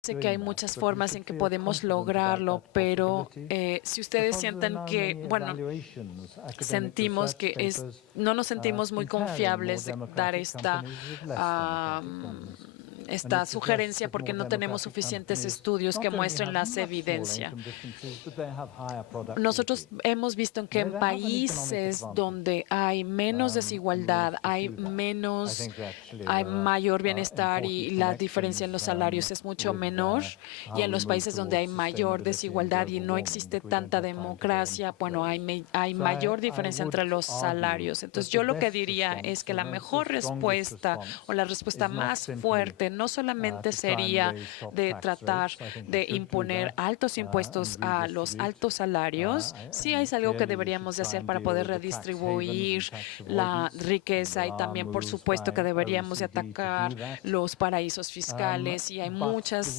Sé que hay muchas formas en que podemos lograrlo, pero si ustedes sienten que, bueno, sentimos que no nos sentimos muy confiables de dar esta sugerencia porque no tenemos suficientes estudios que muestren la evidencia. Nosotros hemos visto que en países donde hay menos desigualdad, hay mayor bienestar y la diferencia en los salarios es mucho menor. Y en los países donde hay mayor desigualdad y no existe tanta democracia, bueno, hay mayor diferencia entre los salarios. Entonces, yo lo que diría es que la mejor respuesta o la respuesta más fuerte no solamente sería de tratar de imponer altos impuestos a los altos salarios. Sí es algo que deberíamos de hacer para poder redistribuir la riqueza y también, por supuesto, que deberíamos de atacar los paraísos fiscales y hay muchos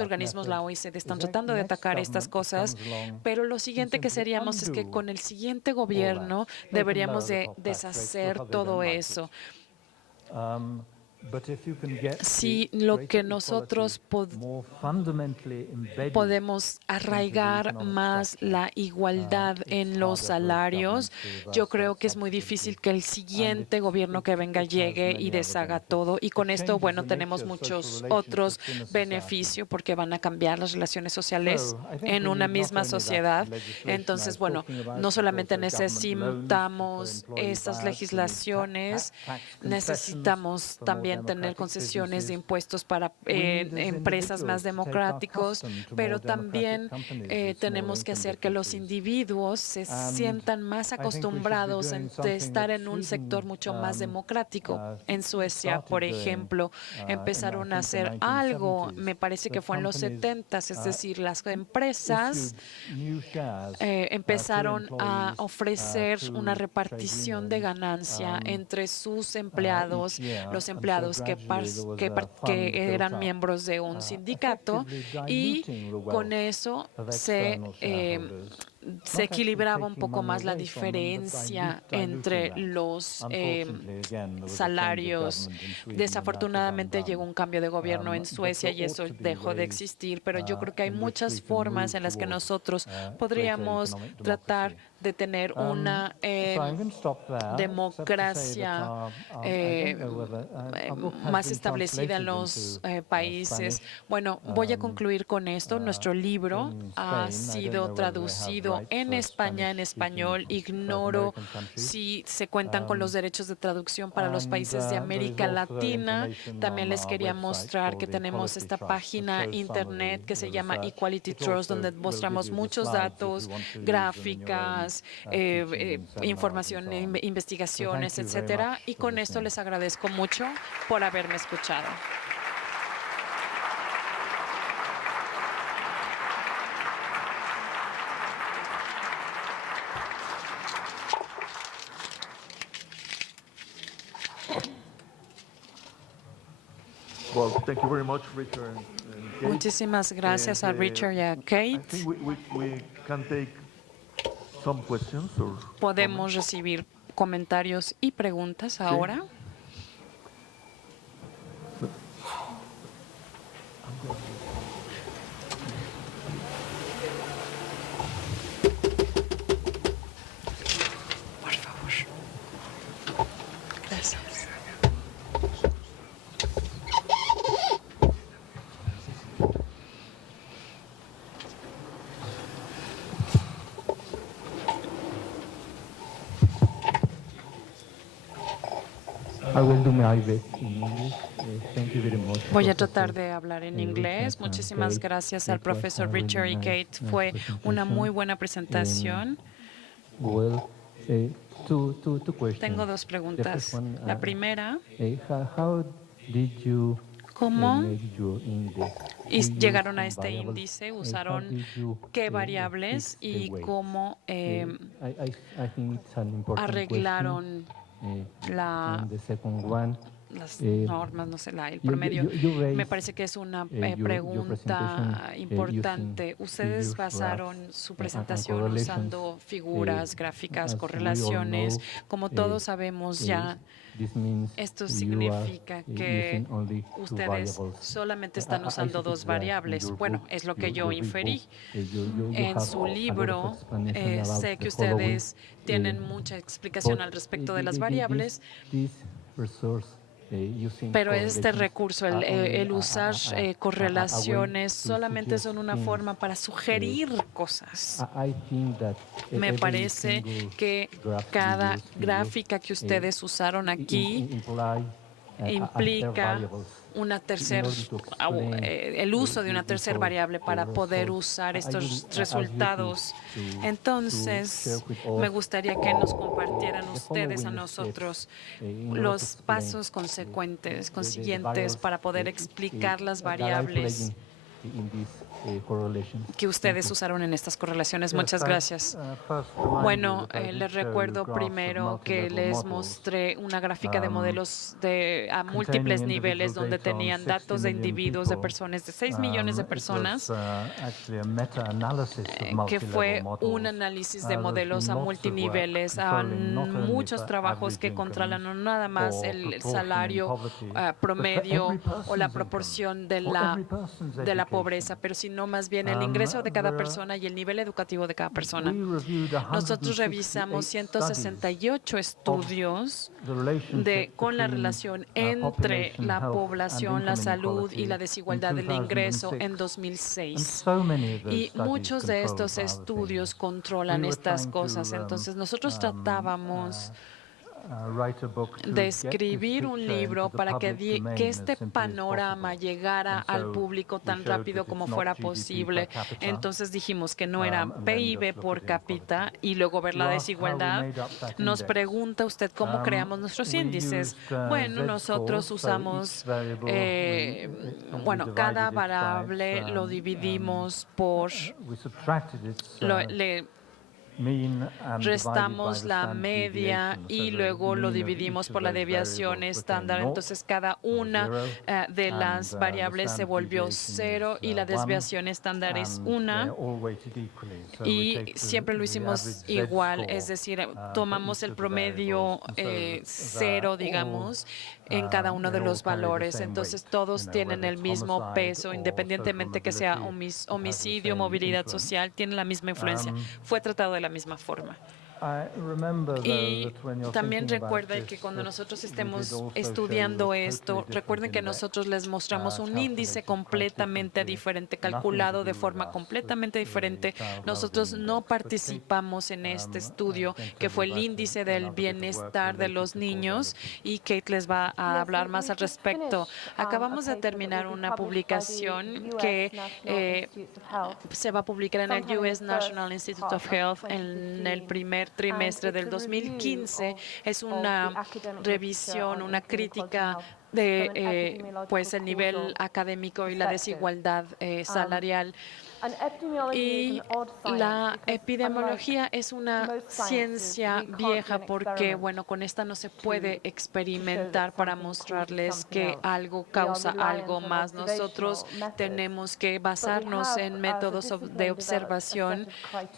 organismos, la OECD, están tratando de atacar estas cosas, pero lo siguiente que seríamos es que con el siguiente gobierno deberíamos de deshacer todo eso. Si lo que nosotros podemos arraigar más la igualdad en los salarios, yo creo que es muy difícil que el siguiente gobierno que venga llegue y deshaga todo. Y con esto, bueno, tenemos muchos otros beneficios porque van a cambiar las relaciones sociales en una misma sociedad. Entonces, bueno, no solamente necesitamos estas legislaciones, necesitamos también tener concesiones de impuestos para empresas más democráticos, pero también tenemos que hacer que los individuos se sientan más acostumbrados a estar en un sector mucho más democrático. En Suecia, por ejemplo, empezaron a hacer algo, me parece que fue en los 70, es decir, las empresas empezaron a ofrecer una repartición de ganancia entre sus empleados, los empleados que eran miembros de un sindicato, y con eso se equilibraba un poco más la diferencia entre los salarios. Desafortunadamente llegó un cambio de gobierno en Suecia y eso dejó de existir, pero yo creo que hay muchas formas en las que nosotros podríamos tratar de tener una democracia más establecida en los países. Bueno, voy a concluir con esto. Nuestro libro ha sido traducido en España, en español. Ignoro si se cuentan con los derechos de traducción para los países de América Latina. También les quería mostrar que tenemos esta página internet que se llama Equality Trust, donde mostramos muchos datos, gráficas, información, investigaciones, etcétera. Y con esto les agradezco mucho por haberme escuchado. Well, thank you very much, Richard and Kate. Muchísimas gracias a Richard y a I Kate. think we can take some questions or Podemos recibir comentarios y preguntas ahora. Por favor. Gracias. I will do my best in English. Thank you very much. Voy a tratar de hablar en inglés. Muchísimas gracias al profesor Richard y Kate. Fue una muy buena presentación. Well, two questions. Tengo dos preguntas. La primera, How did you ¿cómo make your index? llegaron a este índice? ¿Usaron qué variables y cómo I think it's an important arreglaron question. la And the second one, las Eh, normas, no sé, el you- promedio. you Me raised, parece que es una your pregunta presentation, importante. using Ustedes figures, basaron graphs, su and presentación correlations. usando figuras, gráficas, As we all correlaciones. know, Como todos sabemos ya, this means esto you are significa que using only two ustedes variables. solamente están I usando suppose dos that in variables. your Bueno, book, es lo que yo your big book, inferí. you En have su a lot of libro explanation about sé the que following, ustedes tienen mucha explicación but al respecto de las variables, this resource, using pero este correlations recurso, are only el usar a way correlaciones, to solamente son suggest una things. forma para sugerir cosas. I think that Me every parece single que graph you cada use here, gráfica que ustedes usaron aquí imply implica variables una in order to explain el uso de una the tercera variable para poder results. usar I estos would ask you resultados. to Entonces, share with me us gustaría que nos compartieran the ustedes a following nosotros steps, in order to los explain, pasos consecuentes, the consiguientes variables, para poder explicar las that are variables playing in these correlations. que ustedes usaron en estas correlaciones. Muchas gracias. First remind Bueno, you that I did les show you recuerdo graphs of primero que multi-level les models, mostré una gráfica de modelos a containing múltiples individual niveles donde data on tenían 60 datos de million individuos, de people. personas, de 6 millones de It personas, was actually a meta-analysis of que multi-level fue models. un análisis de There's modelos been a lots of multiniveles, work controlling not only muchos for trabajos que average controlan incomes no nada más or el proportion in salario poverty, but for promedio every o la person's income, proporción de for la every person's pobreza, education. pero sino más bien el ingreso de cada persona y el nivel educativo de cada persona. We reviewed Nosotros 168 revisamos studies 168 estudios the relationship con la between relación entre population la health población, and la income salud y inequality la desigualdad in del ingreso 2006. en And 2006. so many of those Y studies muchos de controlled estos by other estudios things. controlan We were estas trying cosas. to, Entonces nosotros tratábamos write a book to de get this escribir un picture libro into the para que, public domain que as este simply as panorama possible. llegara And al so público we tan showed rápido that como it's not fuera GDP per posible. capita, Entonces dijimos que no era and then PIB just look por at cápita inequality. y luego ver You la asked how we desigualdad. made up that Nos index. pregunta usted cómo creamos nuestros We índices. used, Bueno, Z-scores, nosotros so usamos, each variable we bueno, cada divided it by variable its, lo dividimos por, we subtracted its le mean and restamos divided by the la standard media deviation. y So the luego lo mean of dividimos each of por la those deviación variables estándar. became Entonces cada naught or una zero, de las and, variables the se standard volvió deviation 0 y is, la 1, desviación estándar es and 1. they're all weighted equally. So we Y take siempre lo the hicimos average igual, Z-score, es decir, for tomamos each el of the promedio variables, and so 0, they're digamos, all, en cada uno de they all los carry the valores. same Entonces weight, todos tienen whether el it's mismo homicide peso, or independientemente que social sea mobility, it has the homicidio, same movilidad influence. social, tiene la misma influencia. Fue tratado de la misma forma. I remember, though, Y that when you're también thinking about recuerden que this, cuando that nosotros we did estemos also estudiando show you a esto, totally different recuerden que index, nosotros les mostramos un índice calculated quite completamente differently, diferente, nothing to calculado de do with forma us, completamente the diferente. child Nosotros wellbeing no index. But Kate, participamos en este estudio, can que tell fue you el about índice del another bit of work bienestar de related los to niños, causality. y Kate les va a hablar más al we've just respecto. finished, Acabamos de a paper that will terminar be una published by the publicación US que National Institutes of Health se va a publicar en el sometime in the US National first Institute of part Health of en el 2015. primer And trimestre it's del a 2015. review Es of una the academic revisión, literature on una income inequality crítica and health de from an epidemiological pues el nivel causal académico y la perspective. desigualdad salarial. And epidemiology is Y an odd science la because epidemiología es una most sciences, ciencia we can't vieja do an porque, experiment bueno, con esta no se to puede show experimentar that para something causes mostrarles something que else. algo We are causa reliant algo on más. Nosotros observational methods. tenemos que But we basarnos have, en as a métodos discipline, de developed a set observación, of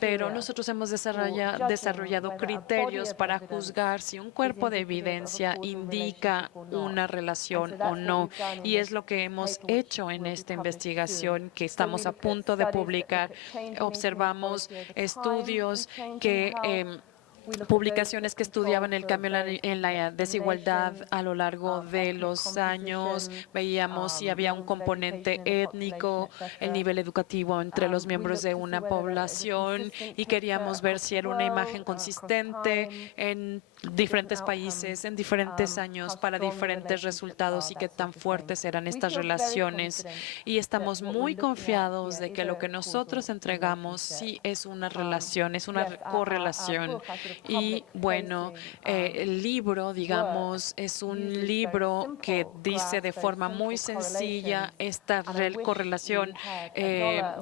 pero criteria nosotros hemos for judging desarrollado whether a body criterios of para evidence juzgar si un is cuerpo de indicative of a evidencia causal indica relationship or not. una And relación so o that's what no. we've done in Y es this lo que hemos paper, which hecho en will be esta published soon. investigación que So estamos we a look at punto de studies that look publicar. at change in Observamos income inequality over time estudios and change in que health. We look at publicaciones those que that estudiaban control el for cambio various en la desigualdad discriminations, a lo largo de ethnic los años. composition, Veíamos si había un levels of componente education in the étnico, population, el etc. nivel educativo entre los We miembros look de to see una whether there is a población consistent y picture queríamos ver across si the era una world, imagen across consistente time, en different diferentes outcomes, países, en diferentes how años, para strong the diferentes relationships resultados are, y qué that tan sort of thing. fuertes eran We estas feel very relaciones. confident Y estamos that what muy we're looking at confiados here de is que lo a que nosotros causal entregamos relationship. sí es una relación, es una Yes, our correlación. book, our sort of Y bueno, el libro, digamos, es un libro que dice de forma muy sencilla esta correlación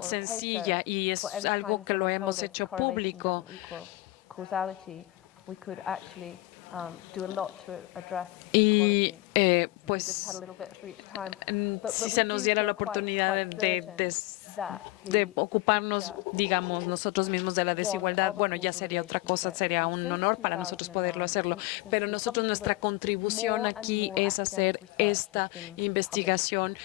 sencilla, y es algo que lo hemos hecho público. do a lot to address Y equality. We just pues had a little bit of free time. si But se we nos do diera la feel quite oportunidad certain that de ocuparnos, digamos, nosotros mismos de la desigualdad, bueno, ya sería otra cosa, sería un honor para nosotros poderlo hacerlo, pero nosotros nuestra contribución aquí es hacer esta investigación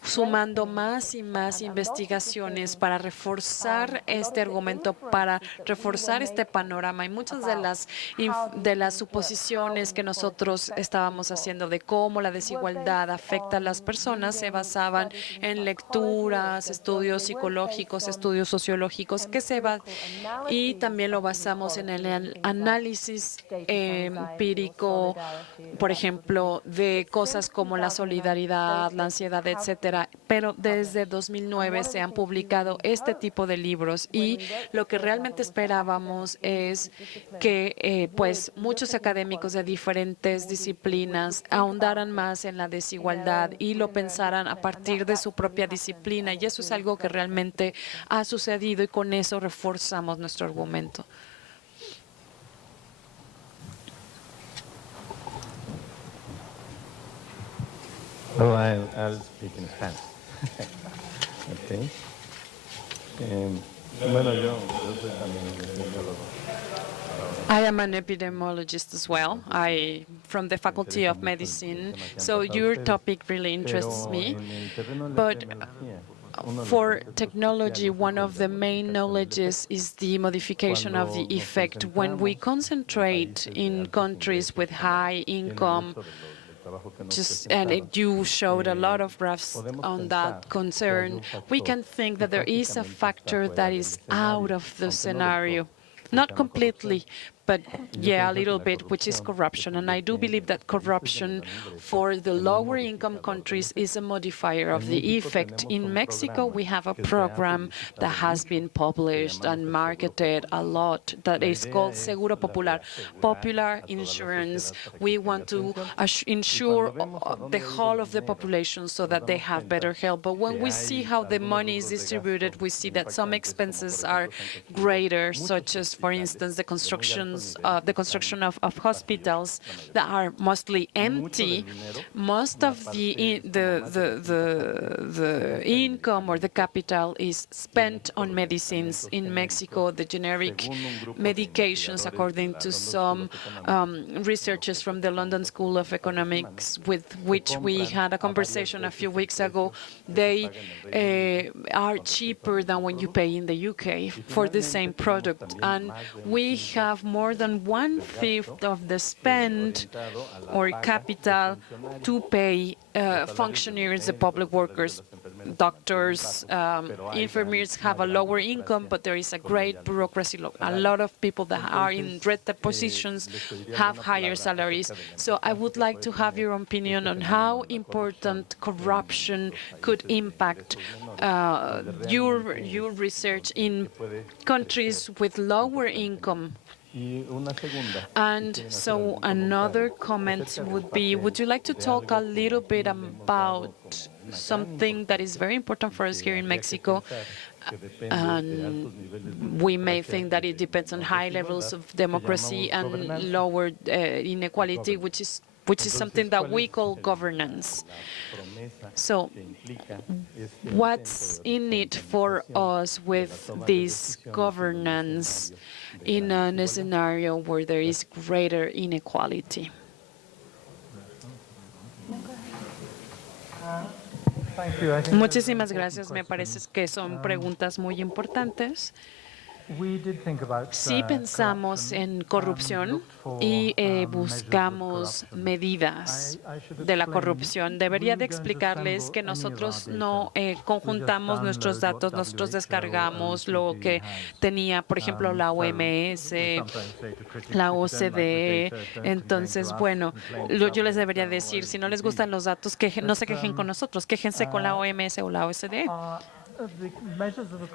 sumando más y más investigaciones para reforzar este argumento, para reforzar este panorama y muchas de las suposiciones que nosotros estábamos haciendo de cómo la desigualdad afecta a las personas se basaban en lecturas, estudios psicológicos, estudios sociológicos y también lo basamos en el análisis empírico, por ejemplo, de cosas como la solidaridad, la ansiedad, etcétera. Pero desde 2009 se han publicado este tipo de libros y lo que realmente esperábamos es que pues muchos académicos de diferentes disciplinas ahondaran más en la desigualdad y lo pensaran a partir de su propia disciplina. Y eso es algo que realmente ha sucedido y con eso reforzamos nuestro argumento. Oh, I'll speak in Spanish. Okay. Bueno, yo soy también epidemiólogo. I am an epidemiologist as well. I from the Faculty of Medicine. So your topic really interests me. But for technology, one of the main knowledges is the modification of the effect. When we concentrate in countries with high income, you showed a lot of graphs on that concern, we can think that there is a factor that is out of the scenario. Not completely, but yeah, a little bit, which is corruption. And I do believe that corruption for the lower income countries is a modifier of the effect. In Mexico, we have a program that has been published and marketed a lot that is called Seguro Popular, popular insurance. We want to insure the whole of the population so that they have better health. But when we see how the money is distributed, we see that some expenses are greater, such as, for instance, the construction of hospitals that are mostly empty. Most of the income or the capital is spent on medicines in Mexico. The generic medications, according to some researchers from the London School of Economics, with which we had a conversation a few weeks ago, they are cheaper than when you pay in the UK for the same product. And we have more than 1/5 of the spend or capital to pay functionaries, the public workers, doctors, engineers have a lower income, but there is a great bureaucracy. A lot of people that are in red positions have higher salaries. So I would like to have your opinion on how important corruption could impact your research in countries with lower income. And so another comment would be, would you like to talk a little bit about something that is very important for us here in Mexico? And we may think that it depends on high levels of democracy and lower inequality, which is something that we call governance. So what's in it for us with this governance in a scenario where there is greater inequality? Muchísimas gracias. Me parece que son preguntas muy importantes. Sí pensamos en corrupción y buscamos medidas de la corrupción. Debería de explicarles que nosotros no conjuntamos nuestros datos, nosotros descargamos lo que tenía, por ejemplo, la OMS, la OCDE. Entonces, bueno, yo les debería decir, si no les gustan los datos, no se quejen con nosotros, quéjense con la OMS o la OCDE.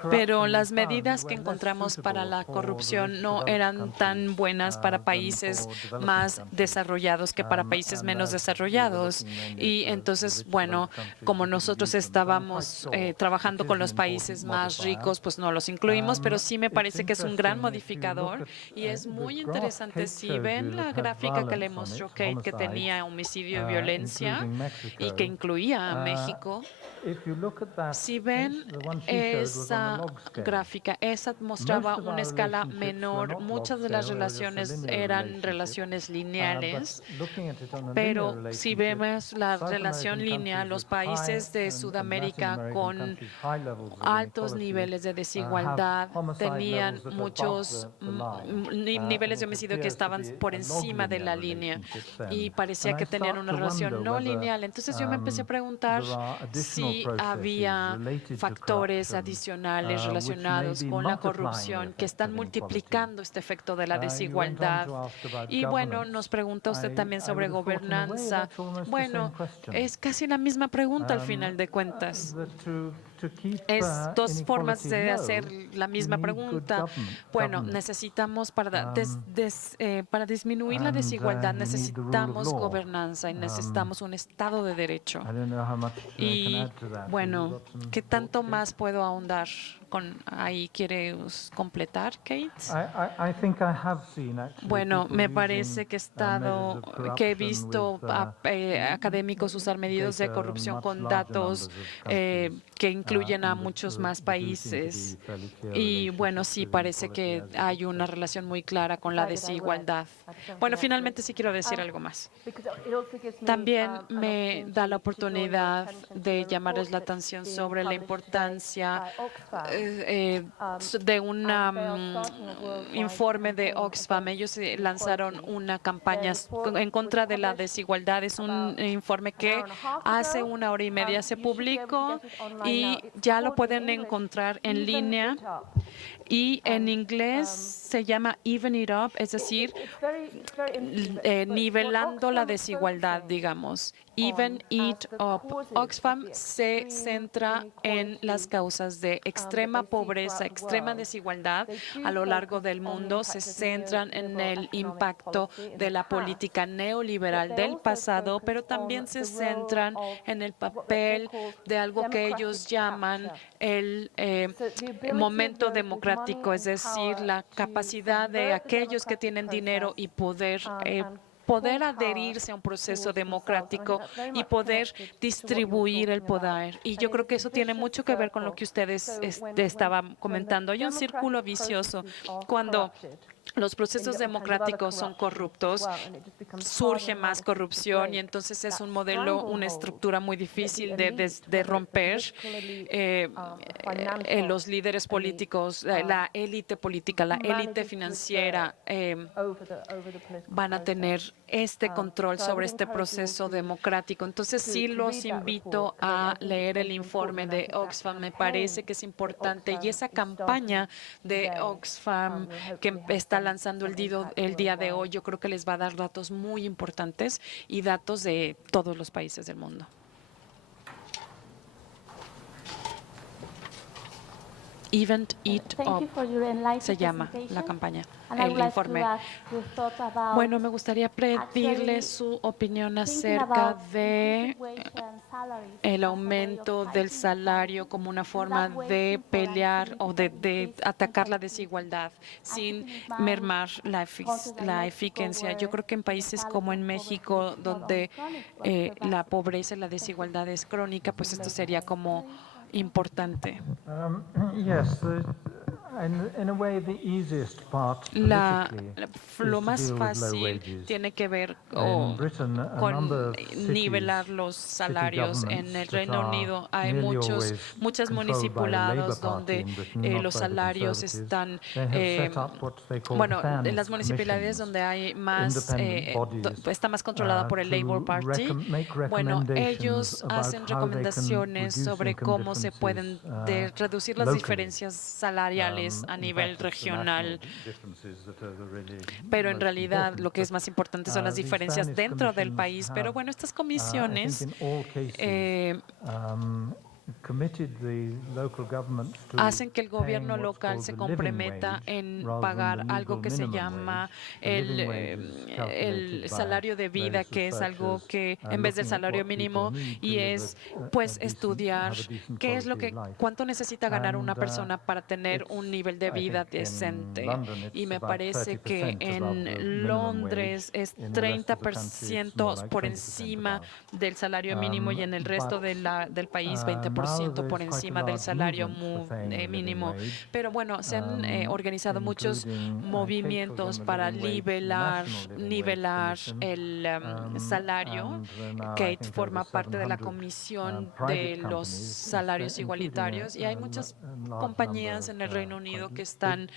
Pero las medidas que encontramos para la corrupción no eran tan buenas para países más desarrollados que para países menos desarrollados. Y entonces, bueno, como nosotros estábamos trabajando con los países más ricos, pues no los incluimos, pero sí me parece que es un gran modificador y es muy interesante. Si ven la gráfica que le mostró Kate, que tenía homicidio y violencia y que incluía a México, si ven esa gráfica, esa mostraba una escala menor. Muchas de las relaciones eran relaciones lineales, pero si vemos la relación lineal, los países de Sudamérica con altos niveles de desigualdad tenían muchos niveles de homicidio que estaban por encima de la línea y parecía que tenían una relación no lineal. Entonces yo me empecé a preguntar si había factores adicionales relacionados con la corrupción que están multiplicando este efecto de la desigualdad. Y bueno, nos pregunta usted también sobre gobernanza. Bueno, es casi la misma pregunta al final de cuentas. Es dos formas de hacer la misma pregunta. Bueno, necesitamos para disminuir la desigualdad, necesitamos gobernanza y necesitamos un Estado de Derecho. Y bueno, ¿qué tanto más puedo ahondar con ahí? ¿Quiere completar, Kate? Bueno, me parece que he visto académicos usar medidas de corrupción con datos que incluyen a muchos más países. Y bueno, sí parece que hay una relación muy clara con la desigualdad. Bueno, finalmente sí quiero decir algo más. También me da la oportunidad de llamarles la atención sobre la importancia de un informe de Oxfam. Ellos lanzaron una campaña en contra de la desigualdad. Es un informe que hace 1 hora y media se publicó y ya lo pueden encontrar en línea. Y en inglés se llama Even It Up, es decir, nivelando la desigualdad, digamos. Even It Up. Oxfam se centra en las causas de extrema pobreza, extrema desigualdad a lo largo del mundo. Se centran en el impacto de la política neoliberal del pasado, pero también se centran en el papel de algo que ellos llaman el momento democrático, es decir, la capacidad de aquellos que tienen dinero y poder adherirse a un proceso democrático y poder distribuir el poder. Y yo creo que eso tiene mucho que ver con lo que ustedes estaban comentando. Hay un círculo vicioso cuando los procesos democráticos son corruptos, surge más corrupción y entonces es un modelo, una estructura muy difícil de romper. Los líderes políticos, la élite política, la élite financiera van a tener este control sobre este proceso democrático. Entonces sí los invito a leer el informe de Oxfam. Me parece que es importante y esa campaña de Oxfam que está lanzando el día de hoy, yo creo que les va a dar datos muy importantes y datos de todos los países del mundo. Even It Up se llama la campaña, el informe. Bueno, me gustaría pedirle su opinión acerca de el aumento del salario como una forma de pelear o de atacar la desigualdad sin mermar la eficacia. Yo creo que en países como en México, donde la pobreza y la desigualdad es crónica, pues esto sería como importante. Lo más fácil tiene que ver con nivelar los salarios. En el Reino Unido hay muchas municipalidades donde los salarios están, en las municipalidades donde hay más, está más controlada por el Labour Party. Bueno, ellos hacen recomendaciones sobre cómo se pueden reducir las diferencias salariales a nivel regional, pero en realidad lo que es más importante son las diferencias dentro del país. Pero bueno, estas comisiones hacen que el gobierno local se comprometa en pagar algo que se llama el salario de vida, que es algo que en vez del salario mínimo, y es pues estudiar cuánto necesita ganar una persona para tener un nivel de vida decente. Y me parece que en Londres es 30% por encima del salario mínimo y en el resto del país 20% por encima del salario mínimo. Pero bueno, se han organizado muchos movimientos para nivelar el salario. Kate forma parte de la Comisión de los Salarios Igualitarios y hay muchas compañías en el Reino Unido que están,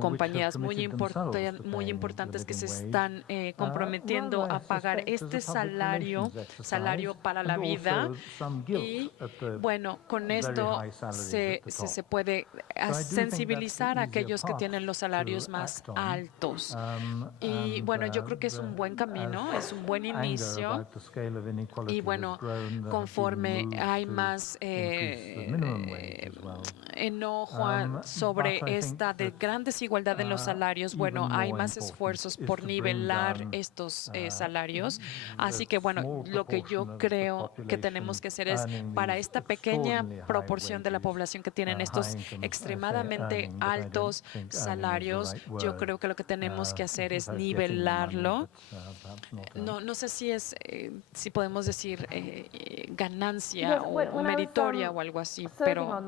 compañías muy importantes que se están comprometiendo a pagar este salario para la vida. Y bueno, con esto se puede sensibilizar a aquellos que tienen los salarios más altos. Y bueno, yo creo que es un buen camino, es un buen inicio. Y bueno, conforme hay más enojo sobre esta gran desigualdad en los salarios, bueno, hay más esfuerzos por nivelar estos salarios. Así que bueno, lo que yo creo que tenemos que hacer es, para esta pequeña proporción de la población que tienen estos extremadamente altos salarios, yo creo que lo que tenemos que hacer es nivelarlo. No sé si podemos decir ganancia o meritoria o algo así, pero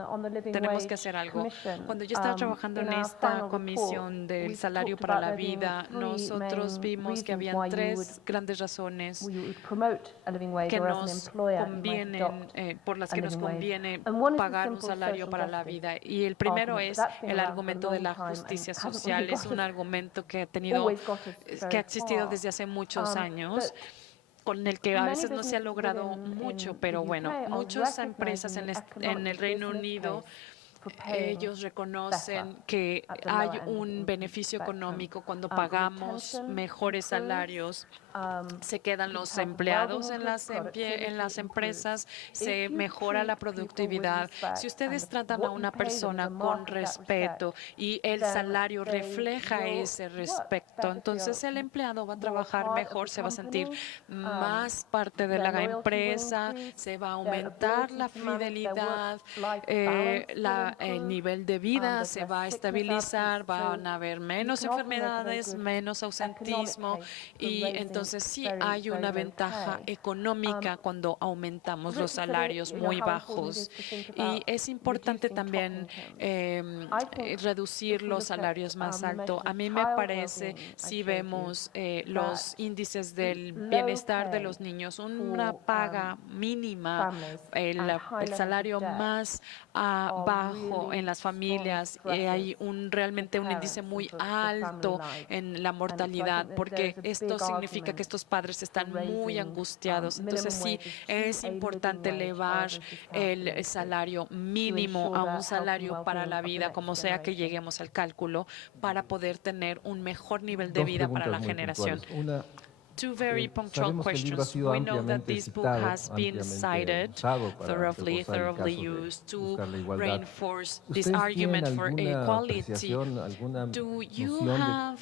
tenemos que hacer algo. Cuando yo estaba trabajando en esta comisión del salario para la vida, nosotros vimos que habían 3 grandes razones que nos convienen, por las que nos conviene pagar un salario para la vida. Y el primero es el argumento de la justicia social. Es un argumento que ha existido desde hace muchos años, con el que a veces no se ha logrado mucho, pero bueno, muchas empresas en el Reino Unido, ellos reconocen que hay un beneficio económico cuando pagamos mejores salarios. Se quedan los empleados en las empresas, se mejora la productividad. Si ustedes tratan a una persona con respeto y el salario refleja ese respeto, entonces el empleado va a trabajar mejor, se va a sentir más parte de la empresa, se va a aumentar la fidelidad, el nivel de vida se va a estabilizar, van a haber menos enfermedades, menos ausentismo, y entonces sí hay una ventaja económica cuando aumentamos los salarios muy bajos. Y es importante también reducir los salarios más altos. A mí me parece, si vemos los índices del bienestar de los niños, una paga mínima, el salario más bajo en las familias, hay realmente un índice muy alto en la mortalidad, porque esto significa que estos padres están muy angustiados. Entonces sí, es importante elevar el salario mínimo a un salario para la vida, como sea que lleguemos al cálculo, para poder tener un mejor nivel de vida para la generación. Two very punctual questions. We know that this book has been cited thoroughly used to reinforce this argument for equality. Do you have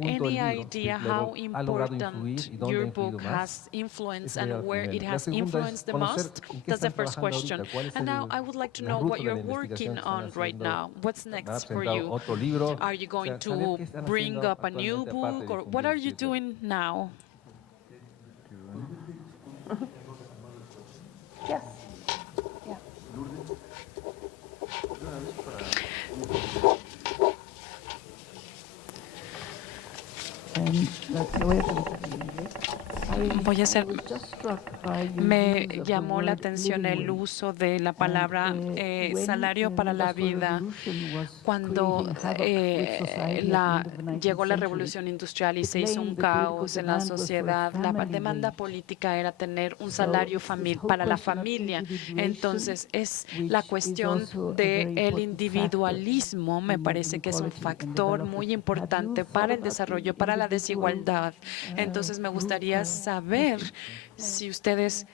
any idea how important your book has influenced and where it has influenced the most? That's the first question. And now I would like to know what you're working on right now. What's next for you? Are you going to bring up a new book, or what are you doing now? Yes. Yeah. Voy a hacer. Me llamó la atención el uso de la palabra salario para la vida cuando llegó la revolución industrial y se hizo un caos en la sociedad. La demanda política era tener un salario para la familia. Entonces, es la cuestión del individualismo, me parece que es un factor muy importante para el desarrollo, para la desigualdad. Entonces, me gustaría saber si ustedes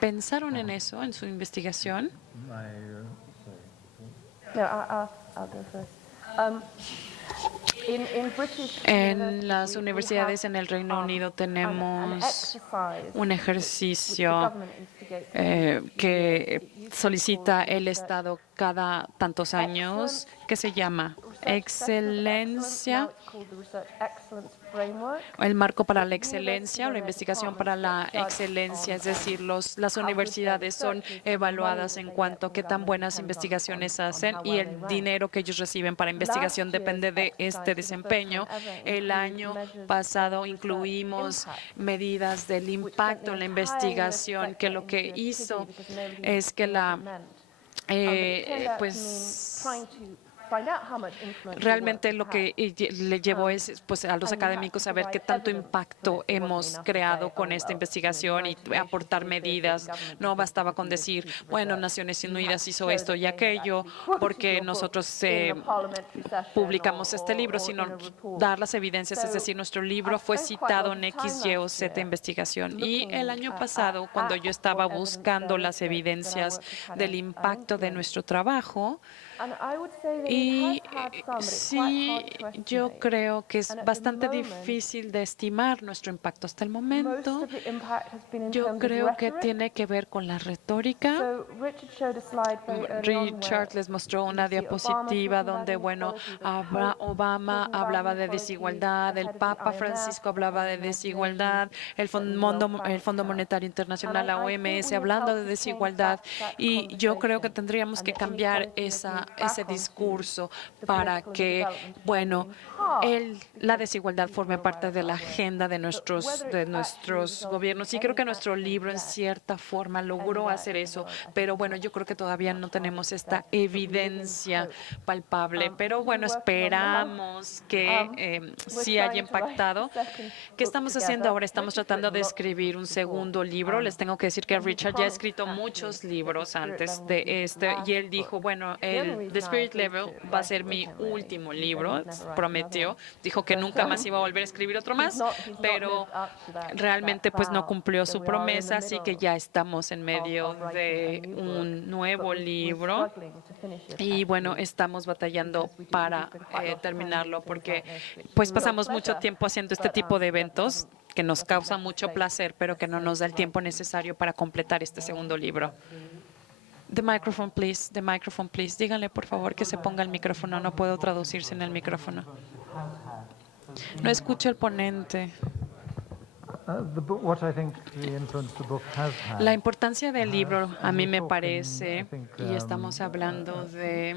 pensaron en eso en su investigación. No, I'll go first. In British En las universities, we universidades en el Reino Unido an tenemos exercise un which the ejercicio government instigates que solicita el Estado cada tantos años, que se llama Excelencia, el marco para la excelencia o la investigación para la excelencia, es decir, las universidades son evaluadas en cuanto a qué tan buenas investigaciones hacen y el dinero que ellos reciben para investigación depende de este desempeño. El año pasado incluimos medidas del impacto en la investigación, que lo que hizo es que realmente lo que le llevó es pues, a los académicos a ver qué tanto impacto hemos creado con esta investigación y aportar medidas. No bastaba con decir, bueno, Naciones Unidas hizo esto y aquello, porque nosotros publicamos este libro, sino dar las evidencias, es decir, nuestro libro fue citado en X, Y o Z investigación. Y el año pasado, cuando yo estaba buscando las evidencias del impacto de nuestro trabajo, y sí, yo creo que es bastante difícil de estimar nuestro impacto hasta el momento. Yo creo que tiene que ver con la retórica. Richard les mostró una diapositiva donde, bueno, Obama hablaba de desigualdad, el Papa Francisco hablaba de desigualdad, el Fondo Monetario Internacional, la OMS, hablando de desigualdad. Y yo creo que tendríamos que cambiar ese discurso para que, bueno, la desigualdad forme parte de la agenda de nuestros gobiernos. Y creo que nuestro libro, en cierta forma, logró hacer eso. Pero bueno, yo creo que todavía no tenemos esta evidencia palpable. Pero bueno, esperamos que sí haya impactado. ¿Qué estamos haciendo ahora? Estamos tratando de escribir un segundo libro. Les tengo que decir que Richard ya ha escrito muchos libros antes de este y él dijo, bueno, The Spirit Level va a ser mi último libro, prometió. Dijo que nunca más iba a volver a escribir otro más, pero realmente pues no cumplió su promesa, así que ya estamos en medio de un nuevo libro y bueno, estamos batallando para terminarlo porque pues pasamos mucho tiempo haciendo este tipo de eventos que nos causa mucho placer, pero que no nos da el tiempo necesario para completar este segundo libro. The microphone, please. The microphone, please. Díganle, por favor, que se ponga el micrófono. No puedo traducirse en el micrófono. No escucho al ponente. La importancia del libro, a mí me parece, y estamos hablando de